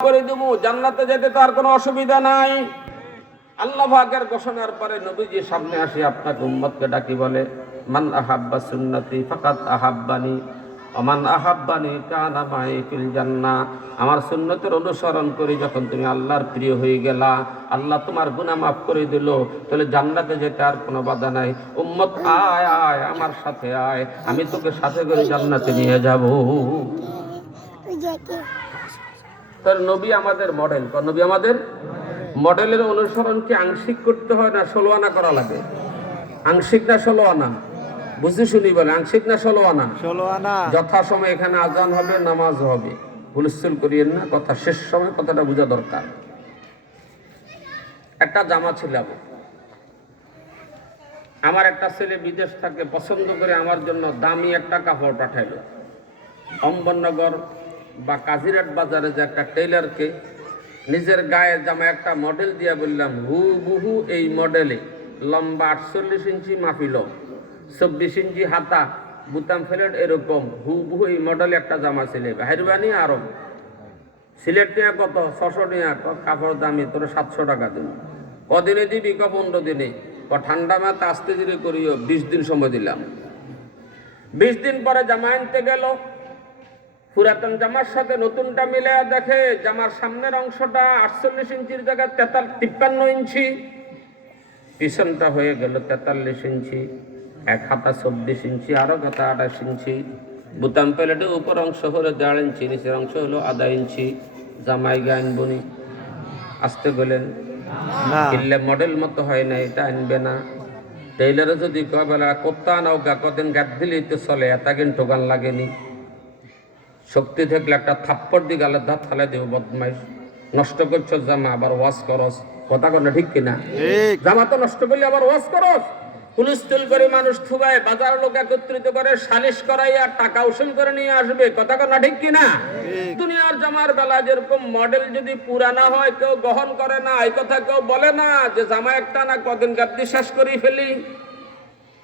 করে দেব, জান্নাতে যেতে তো আর কোনো অসুবিধা নাই। আল্লাহ পাকের ঘোষণার পরে নবীজি সামনে আসি আপনাকে উম্মতকে ডাকি বলে, মান আহাব্বা সুন্নতি ফাকাত আহাব্বানি ওয়া মান আহাব্বানি কানা মাই ফিল জান্নাহ। আমার সুন্নতের অনুসরণ করে যখন তুমি আল্লাহর প্রিয় হয়ে গেলা, আল্লাহ তোমার গুনাহ মাফ করে দিল, তাহলে জান্নাতে যেতে আর কোনো বাধা নাই। উম্মত আয় আয় আমার সাথে আয়, আমি তোকে সাথে করে জান্নাতে নিয়ে যাব। তার নবী আমাদের মডেল, নবী আমাদের মডেলের অনুসরণ কি আংশিক করতে হয় না 16 আনা করা লাগে? আংশিক না 16 আনা? বুঝে শুনি বলে, আংশিক না 16 আনা? 16 আনা। যথাসময়ে এখানে আজান হবে, নামাজ হবে, হুলস্থুল করিয়েন না, কথা শেষ সময় কথাটা বোঝা দরকার। একটা জামা ছিলাম, আমার একটা ছেলে বিদেশ থাকে, পছন্দ করে আমার জন্য দামি একটা কাপড় পাঠাইলো। অম্বরনগর বা কাজিরাট বাজারে যে একটা টেইলারকে নিজের গায়ের জামা একটা মডেল দিয়া বললাম, হুবহু এই মডেলে, লম্বা 48 ইঞ্চি মাপিল, 24 ইঞ্চি হাতা, বুতাম ফেলেট এরকম হুবহু এই মডেলে একটা জামা ছিলে। হাইরবানি আরব সিলেট নিয়ে কত? 600 নিয়ে কাপড় দামি, তোর 700 টাকা দিন। কদিনে দিবি? 15 দিনে। ঠান্ডা মাথা আস্তে ধীরে করিও, 20 দিন সময় দিলাম। 20 দিন পরে জামা আনতে গেল, পুরাতন জামার সাথে নতুনটা মিলে দেখে জামার সামনের অংশটা 48 ইঞ্চির জায়গায় 53 ইঞ্চি, পিছনটা হয়ে গেল 43 ইঞ্চি, এক হাতা 24 ইঞ্চি, আরো হাতা 28 ইঞ্চি, বুতাম প্যালেটের উপর অংশ হলো 1.5 ইঞ্চি, নিচের অংশ হলো আধা ইঞ্চি। জামাই গান বনি আসতে গেলেন না, কিনলে মডেল মতো হয় না, এটা আনবে না। টেইলারে যদি কয় বেলা কোত্তা নাও গা, কদিন গাত দিলেই তো চলে, এত কিন্তু গান লাগেনি। শক্তি থাকলে একটা থাপ্পড় দি গালের ধার থালে দেব, বদমাইশ, নষ্ট করছো জামা, আবার ওয়াশ করস। কথা কন ঠিক কিনা? জামা তো নষ্ট করলে আবার ওয়াশ করস। হুলস্থুল করে মানুষ থুবায়, বাজার লোক একত্রিত করে সালিশ করাই আর টাকা উসুল করে নিয়ে আসবে। কথা কন ঠিক কিনা? দুনিয়ার জামার বেলা যেরকম মডেল যদি পুরানা হয় কেউ গ্রহণ করে না, এই কথা কেউ বলে না যে জামা একটা না কদিন গাদ্দি শেষ করে ফেলি।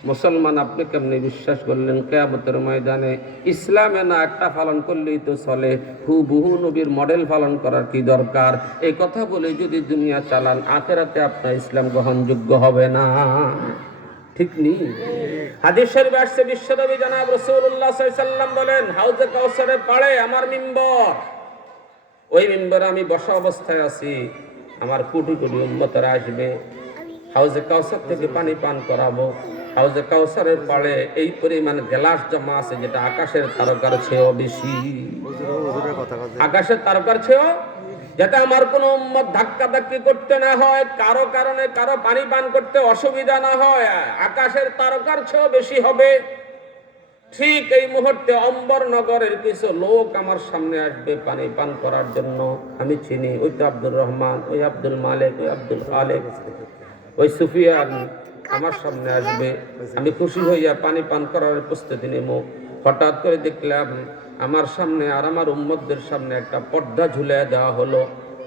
মুসলমান আপনি কেমনি বিশ্বাস করলেন কিয়ামতের ময়দানে ইসলামে না একটা পালন করলেই তো চলে, হুবহু নবীর মডেল পালন করার কি দরকার? এই কথা বলে যদি দুনিয়া চালান, আখিরাতে আপনার ইসলাম গ্রহণযোগ্য হবে না। ঠিক নেই? হাদিসের আসছে বিশ্বনবী জনাব রাসূলুল্লাহ সাল্লাল্লাহু আলাইহি ওয়াসাল্লাম বলেন, হাউজে কাউসারের পাড়ে আমার মিম্বর, ওই মিম্বরে আমি বসা অবস্থায় আছি, আমার কোটি কোটি উম্মতরা আসবে, হাউজে কাউসার থেকে পানি পান করাবো। হাউজে কাউসারের পাড়ে এই পরিমাণ গ্লাস জমা আছে যেটা আকাশের তারকার চেয়েও বেশি। আকাশের তারকার চেয়েও, যাতে আমার কোনো উম্মত ধাক্কা ধাক্কি করতে না হয়, কারো কারণে কারো পানি পান করতে অসুবিধা না হয়, আকাশের তারকার চেয়েও বেশি হবে। ঠিক এই মুহূর্তে অম্বরনগরের কিছু লোক আমার সামনে আসবে পানি পান করার জন্য। আমি চিনি, ওই তো আব্দুর রহমান, ওই আব্দুল মালিক, ওই আব্দুল খালেক, ওই সুফিয়ান আমার সামনে আসবে। আমি খুশি হইয়া পানি পান করার প্রস্তুতি নেব। হঠাৎ করে দেখলাম আমার সামনে আর আমার উম্মতদের সামনে একটা পর্দা ঝুলে দেওয়া হলো।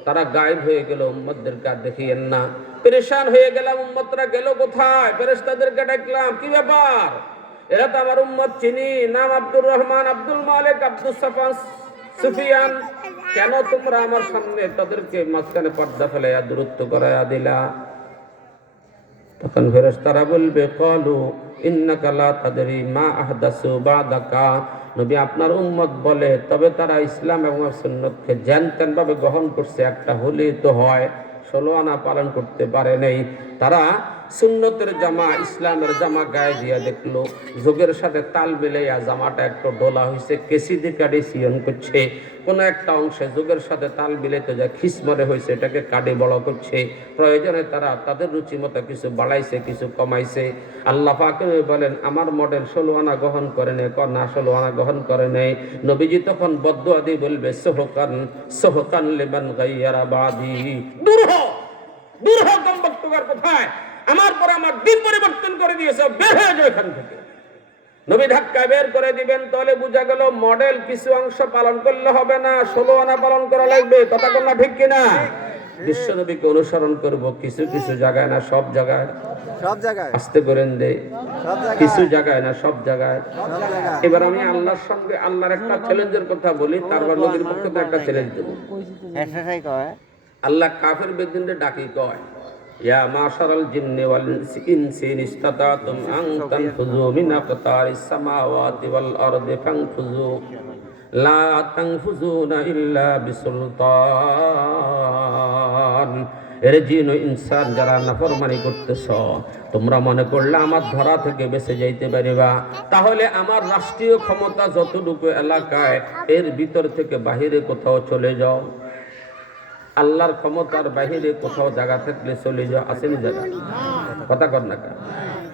তারা গায়েব হয়ে গেল, উম্মতদেরকে আর দেখিয়েন না। পেরেশান হয়ে গেলাম, উম্মতরা গেল কোথায়? ফেরেশতাদেরকে ডাকলাম, কি ব্যাপার? এরা তো আমার উম্মত, চিনি, নাম আব্দুর রহমান, আব্দুল মালিক, আব্দুল সাফান, সুফিয়ান, কেন তোমরা আমার সামনে তাদেরকে মাঝখানে পর্দা ফেলাইয়া দূরত্ব করাইয়া দিলা? তখন ফেরেশতারা বলবে, ক্বালু ইন্নাকা লা তাদরি মা আহদাসু বাদাকা। নবী আপনার উম্মত বলে, তবে তারা ইসলাম এবং সুন্নতকে জানতেন ভাবে গ্রহণ করছে, একটা হলেই তো হয়, 16 আনা পালন করতে পারে নাই। তারা সুন্নতের জামা, ইসলামের জামা গায়ে দিয়ে দেখলো, যুগের সাথে তাল মিলাইয়া জামাটা একটু ডোলা হয়েছে, কেসি দিয়ে কাটে সিয়ন করছে, কোনো একটা অংশে যুগের সাথে তাল মিলাইতে যা খিসমরে হয়েছে এটাকে কাটে বড় করছে। প্রয়োজনে তারা তাদের রুচি মতো কিছু বাড়াইছে, কিছু কমাইছে। আল্লাহ পাক বলেন, আমার মডেল 16 আনা গ্রহণ করে নেই, না 16 আনা গ্রহণ করে নেই। নবীজি তখন বদদুয়া দিয়ে বলবে, সোহকান সোহকান লিমান গায়্যারা বাদি, দূর হ, দূর হ, কমবক্তকার কোথায়? আমার পরে আমার দিন পরিবর্তন করে দিয়েছে, বের হয়ে যায় এখান থেকে। নবী ধাক্কায় বের করে দিবেন। তাহলে বোঝা গেল মডেল কিছু অংশ পালন করলে হবে না, 16 আনা পালন করা লাগবে। কথা কোন ঠিক কিনা? বিশ্বনবীকে অনুসরণ করব কিছু কিছু জায়গায় না সব জায়গায়, সব জায়গায়, আসতে করেন দে, সব জায়গায়, কিছু জায়গায় না সব জায়গায়। সব জায়গায়। এবার আমি আল্লাহর সঙ্গে আল্লাহর একটা চ্যালেঞ্জের কথা বলি, তারপর নবীর পক্ষে তো একটা চ্যালেঞ্জ দেবো। আল্লাহ কাফের বেদিনরে ডাকি কয়, ইয়া মাশারাল জিন্নি ওয়াল ইনসি ইন ইসতাতাতুম আন তানফুযু মিন আকতারিস সামাওয়াতি ওয়াল আরদি ফানফুযু লা তানফুযুনা ইল্লা বিসুলতান। এরে জিন ও ইনসান যারা নাফরমানি করতেছ, তোমরা মনে করলে আমার ধরা থেকে বেঁচে যাইতে পারিবা, তাহলে আমার রাষ্ট্রীয় ক্ষমতা যতটুকু এলাকায় এর ভিতর থেকে বাহিরে কোথাও চলে যাও। আল্লাহর ক্ষমতার বাহিরে কোথাও জায়গা থাকলে চলে যাও, আসেনি জায়গা, কথা কর না কেন?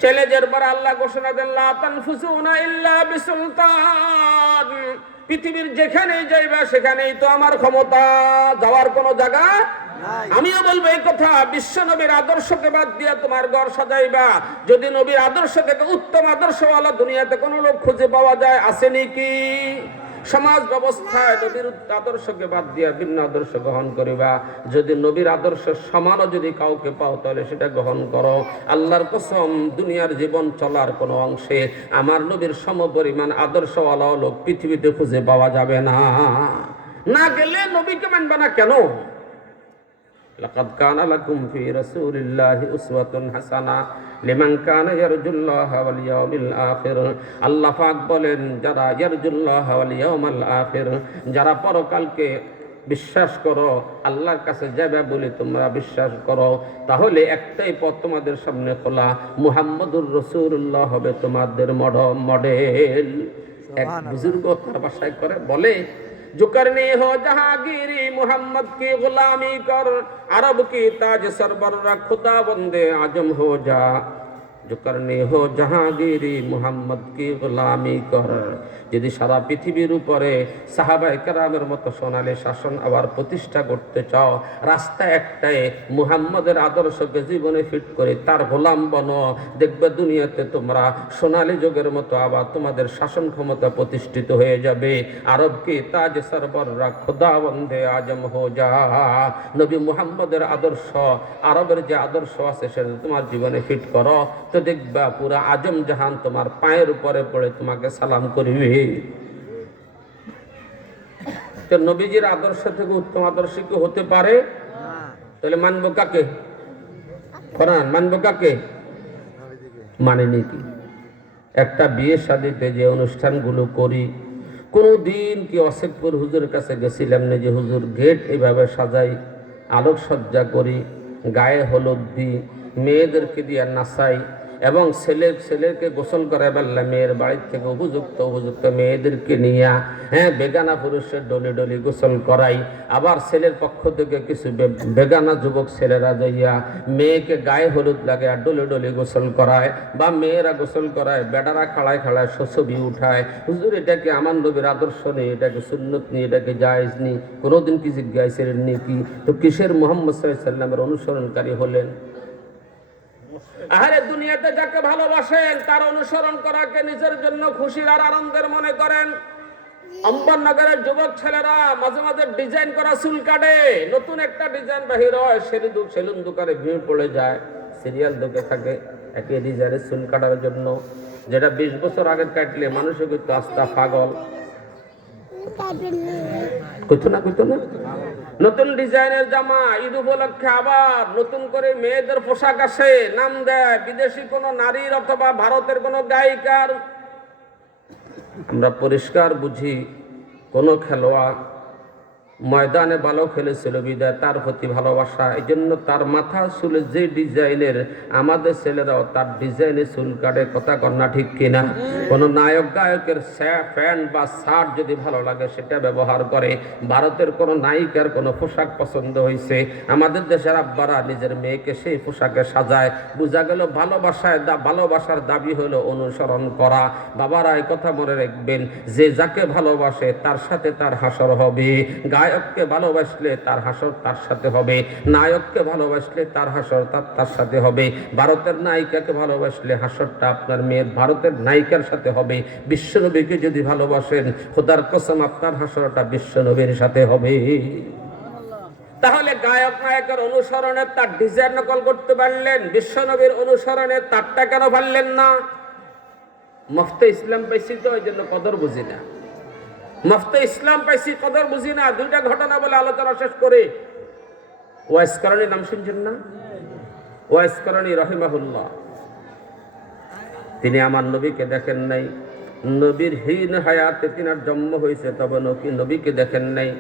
চ্যালেঞ্জের পর আল্লাহ ঘোষণা দেন, লা তানফুসুনা ইল্লা বিসুলতান। পৃথিবীর যেখানেই যাইবা সেখানেই তো আমার ক্ষমতা, যাওয়ার কোনো জায়গা নাই। আমিও বলবো এই কথা, বিশ্ব নবীর আদর্শকে বাদ দিয়ে তোমার ঘর সাজাইবা। যদি নবীর আদর্শ থেকে উত্তম আদর্শওয়ালা দুনিয়াতে কোনো লোক খুঁজে পাওয়া যায়, আসেনি কি? সমাজ ব্যবস্থায় নবীর আদর্শকে বাদ দিয়া ভিন্ন আদর্শ গ্রহণ করিবা। যদি নবীর আদর্শ সমানও যদি কাউকে পাও তাহলে সেটা গ্রহণ করো। আল্লাহর কসম, দুনিয়ার জীবন চলার কোনো অংশে আমার নবীর সমপরিমাণ আদর্শওয়ালা লোক পৃথিবীতে খুঁজে পাওয়া যাবে না। না গেলে নবীকে মানবা না কেন? লাকাদ কানা লাকুম ফি রাসূলিল্লাহি উসওয়াতুন হাসানাহ লিমান কানা ইয়ারজুল্লাহা ওয়াল ইয়াউমিল আখির। আল্লাহ পাক বলেন, যারা ইয়ারজুল্লাহা ওয়াল ইয়াউমাল আখির, যারা পরকালকে বিশ্বাস করো, আল্লাহর কাছে যাবে বলে তোমরা বিশ্বাস করো, তাহলে একটাই পথ তোমাদের সামনে খোলা, মুহাম্মদুর রাসূলুল্লাহ হবে তোমাদের মডেল। এক বুজুর্গ তার ভাষায় করে বলে, जो करनी हो जहांगीरी मोहम्मद की गुलामी कर, अरब की ताज सरबर रख खुदा बंदे आजम हो जा। जो करनी हो जहांगीरी मोहम्मद की गुलामी कर। যদি সারা পৃথিবীর উপরে সাহাবায়ে কেরামের মতো সোনালী শাসন আবার প্রতিষ্ঠা করতে চাও, রাস্তা একটাই, মুহাম্মদের আদর্শকে জীবনে ফিট করে তার গোলাম বনো। দেখবে দুনিয়াতে তোমরা সোনালী যুগের মতো আবার তোমাদের শাসন ক্ষমতা প্রতিষ্ঠিত হয়ে যাবে। আরব কি তাজ সরবর রাখ খুদা বন্দে আজম হো যা। নবী মুহাম্মদের আদর্শ, আরবের যে আদর্শ আছে সেটা তোমার জীবনে ফিট করো, তো দেখবা পুরা আজম জাহান তোমার পায়ের উপরে পড়ে তোমাকে সালাম করিবে। তো নবীজির আদর্শ থেকে উত্তম আদর্শ কি হতে পারে? তাহলে মানবো কাকে? কোরআন মানবো কাকে? মানেনি কি? একটা বিয়ে শাদীতে যে অনুষ্ঠানগুলো করি, কোনো দিন কি অশেখপুর হুজুরের কাছে গেছিলাম না যে হুজুর গেট এভাবে সাজাই, আলোকসজ্জা করি, গায়ে হলুদ দিই, মেয়েদেরকে দিয়ে নাচাই, এবং ছেলেকে গোসল করে বেলা মেয়ের বাড়ির থেকে উপযুক্ত মেয়েদেরকে নিয়ে বেগানা পুরুষের ডলি গোসল করাই। আবার ছেলের পক্ষ থেকে কিছু বেগানা যুবক ছেলেরা যাইয়া মেয়েকে গায়ে হলুদ লাগে আর ডলি গোসল করায়, বা মেয়েরা গোসল করায়, বেটারা খাড়ায় ছবি উঠায়। হুজুর এটা কি আমার নবীর আদর্শ নেই, এটাকে সুন্নত নেই, এটাকে জায়েজ নেই? কোনোদিন কি জিজ্ঞাসা নেই কি? তো কিসের মুহাম্মদ সাল্লাল্লাহু আলাইহি ওয়াসাল্লামের অনুসরণকারী হলেন? আহারে, দুনিয়াতে যাকে ভালোবাসেন তার অনুসরণ করাকে নিজের জন্য খুশির আর আনন্দের মনে করেন। অম্বরনগরের যুবক ছেলেরা মাঝে মাঝে ডিজাইন করা চুল কাটে, নতুন একটা ডিজাইন বাহির হয়, সেলুন দোকানে ভিড় পড়ে যায়, সিরিয়াল দেখে থাকে একই ডিজাইনের চুল কাটার জন্য, যেটা 20 বছর আগে কাটলে মানুষের কিন্তু আস্থা পাগল। কইতো না নতুন ডিজাইনের জামা, ঈদ উপলক্ষে আবার নতুন করে মেয়েদের পোশাক আসে, নাম দেয় বিদেশি কোনো নারীর অথবা ভারতের কোনো গায়িকার। আমরা পরিষ্কার বুঝি, কোনো খেলোয়াড় ময়দানে ভালো খেলেছিল বিদায় তার প্রতি ভালোবাসা, এই জন্য তার মাথা চুলে যে ডিজাইনের, আমাদের ছেলেরাও তার ডিজাইনে চুল কাটে। কথা কন্যা ঠিক কিনা? কোনো নায়ক গায়কের প্যান্ট বা শার্ট যদি ভালো লাগে সেটা ব্যবহার করে। ভারতের কোনো নায়িকার কোনো পোশাক পছন্দ হয়েছে, আমাদের দেশের আব্বারা নিজের মেয়েকে সেই পোশাকে সাজায়। বোঝা গেল ভালোবাসার দাবি হলো অনুসরণ করা। বাবারা এই কথা মনে রাখবেন, যে যাকে ভালোবাসে তার সাথে তার হাসর হবে। গায়ককে ভালোবাসলে তার হাসর তার সাথে হবে, নায়ককে ভালোবাসলে তার হাসর তার সাথে হবে। ভারতের নায়িকাকে ভালোবাসলে হাসরটা আপনার মেয়ের ভারতের নায়িকার সাথে হবে। বিশ্বনবীকে যদি ভালোবাসেন, খোদার কসম আপনার হাসরটা বিশ্বনবীর সাথে হবে। তাহলে গায়ক নায়কের অনুসরণে তার ডিজাইন নকল করতে পারলেন, বিশ্বনবীর অনুসরণে তারটা কেন পারলেন না? মুফতি ইসলাম পাইছি তো, ওই জন্য কদর বুঝি না। মুফতি ইসলাম পাইছি, কদর বুঝি না। দুইটা ঘটনা বলে আলোচনা শেষ করে। ওয়াইস করণী নাম শুনছেন না? ওয়াইস করণী রহিমাহুল্লাহ, তিনি আমার নবীকে দেখেন নাই। নবীর হীন হায়াতে তিনার জন্ম হয়েছে, তবে নবীকে দেখেন নাই।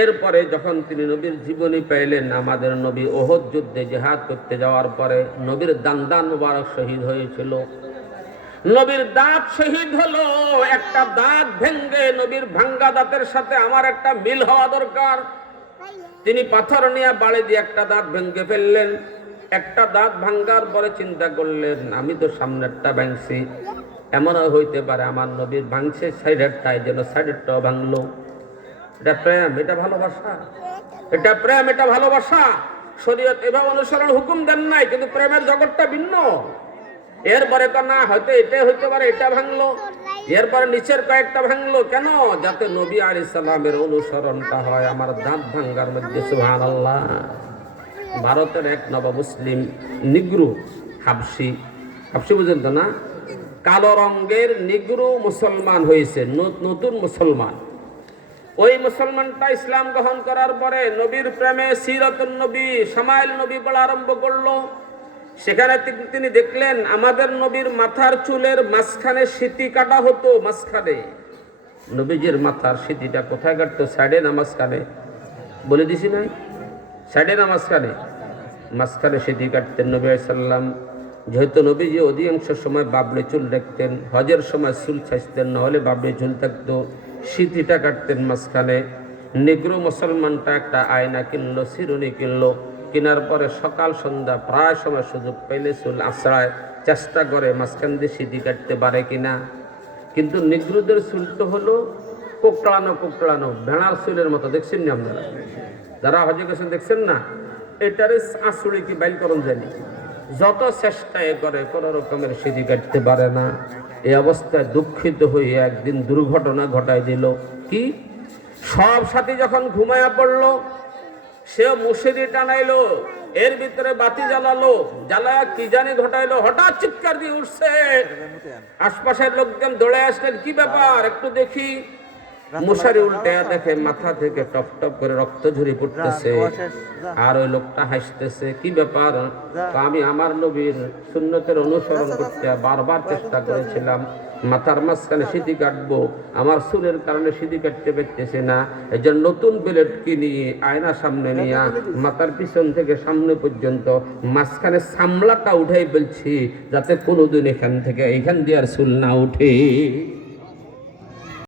এরপরে যখন তিনি নবীর জীবনী পাইলেন, আমাদের নবী ওহদ যুদ্ধে জিহাদ করতে যাওয়ার পরে নবীর দান মুবারক শহীদ হয়েছিল। নবীর দাঁত শহীদ হলো, একটা দাঁত ভেঙ্গে, নবীর ভাঙ্গা দাঁতের সাথে আমার একটা মিল হওয়া দরকার। তিনি পাথর নিয়ে বাড়ি দিয়ে একটা দাঁত ভেঙ্গে ফেললেন। একটা দাঁত ভাঙ্গার পরে চিন্তা করলেন, আমি তো সামনেরটা ভাঙছি, এমনও হইতে পারে আমার নবীর ভাঙছে সাইডেরটাই, যেন সাইডেরটাও ভাঙলো। এটা প্রেম, এটা ভালোবাসা, এটা প্রেম, এটা ভালোবাসা। শরীয়ত এভাবে অনুসরণ হুকুম দেন নাই, কিন্তু প্রেমের জগৎটা ভিন্ন। এরপরে তো না, হয়তো এটাই হইতে পারে, এটা ভাঙলো, এরপরে নিচের কয়েকটা ভাঙলো। কেন? যাতে নবী আলাইহিস সালামের অনুসরণটা হয় আমার দাঁত ভাঙ্গার মধ্যে। সুবহানাল্লাহ। ভারতের এক নব মুসলিম নিগ্রু, হাবশি বুঝেন তো না, কালো রঙের নিগ্রু মুসলমান হয়েছে, নতুন মুসলমান। ওই মুসলমানটা ইসলাম গ্রহণ করার পরে নবীর প্রেমে সিরাতুন নবী, শামাইল নবী পড়া আরম্ভ করলো। সেখানে তিনি দেখলেন আমাদের নবীর মাথার চুলের মাঝখানে সিটি কাটা হতো। মাঝখানে নবীজির মাথার সিটিটা কোথায় কাটতো? সাইডে না মাঝখানে? বলে দিছি নাই? সাইডে না মাঝখানে? মাঝখানে সিটি কাটতেন নবী সাল্লাম। যেহেতু নবীজি অধিকাংশ সময় বাবলি চুল রাখতেন, হজের সময় চুল ছাইতেন, নাহলে বাবলি চুল থাকতো, সিটিটা কাটতেন মাঝখানে। নিগ্রো মুসলমানটা একটা আয়না কিনলো, চিরুনি কিনলো। কেনার পরে সকাল সন্ধ্যা প্রায় সময় সুযোগ পাইলে চুল আশ্রয় চেষ্টা করে মাঝখান দিয়ে সিটি কাটতে পারে কিনা। কিন্তু নিগ্রোদের চুল তো হলো কোকড়ানো ভেড়ার চুলের মতো। দেখছেন না আপনারা? যারা হজে গেছেন দেখছেন না? এটারে আঁচড়ি কি বাইল করণ জানি, যত চেষ্টায় করে কোন রকমের সিঁড়ি কাটতে পারে না। এই অবস্থায় দুঃখিত হয়ে একদিন দুর্ঘটনা ঘটাই দিল। কি? সব সাথী যখন ঘুমায়া পড়লো, সে মুশিরি টানাইলো, এর ভিতরে বাতি জ্বালালো, জ্বালায়া কি জানি ঘটাইলো, হঠাৎ চিৎকার দিয়ে উঠছে। আশপাশের লোকজন দৌড়ে আসলেন, কি ব্যাপার একটু দেখি। মশারি উল্টে দেখে মাথা থেকে টপ টপ করে রক্ত ঝরে পড়তেছে, আর ওই লোকটা হাসতেছে। কি ব্যাপার? আমি আমার নবীর সুন্নতের অনুসরণ করতে বারবার চেষ্টা করেছিলাম, মাথার মাঝখানে সিঁথি কাটবো, আমার চুলের কারণে সিঁথি কাটতে পারতেছে না। এই জন্য নতুন ব্লেড কিনি, আয়না সামনে নিয়ে মাথার পিছন থেকে সামনে পর্যন্ত মাঝখানে চামড়াটা উঠাই ফেলছি, যাতে কোনোদিন এখান দিয়ে আর চুল না উঠে।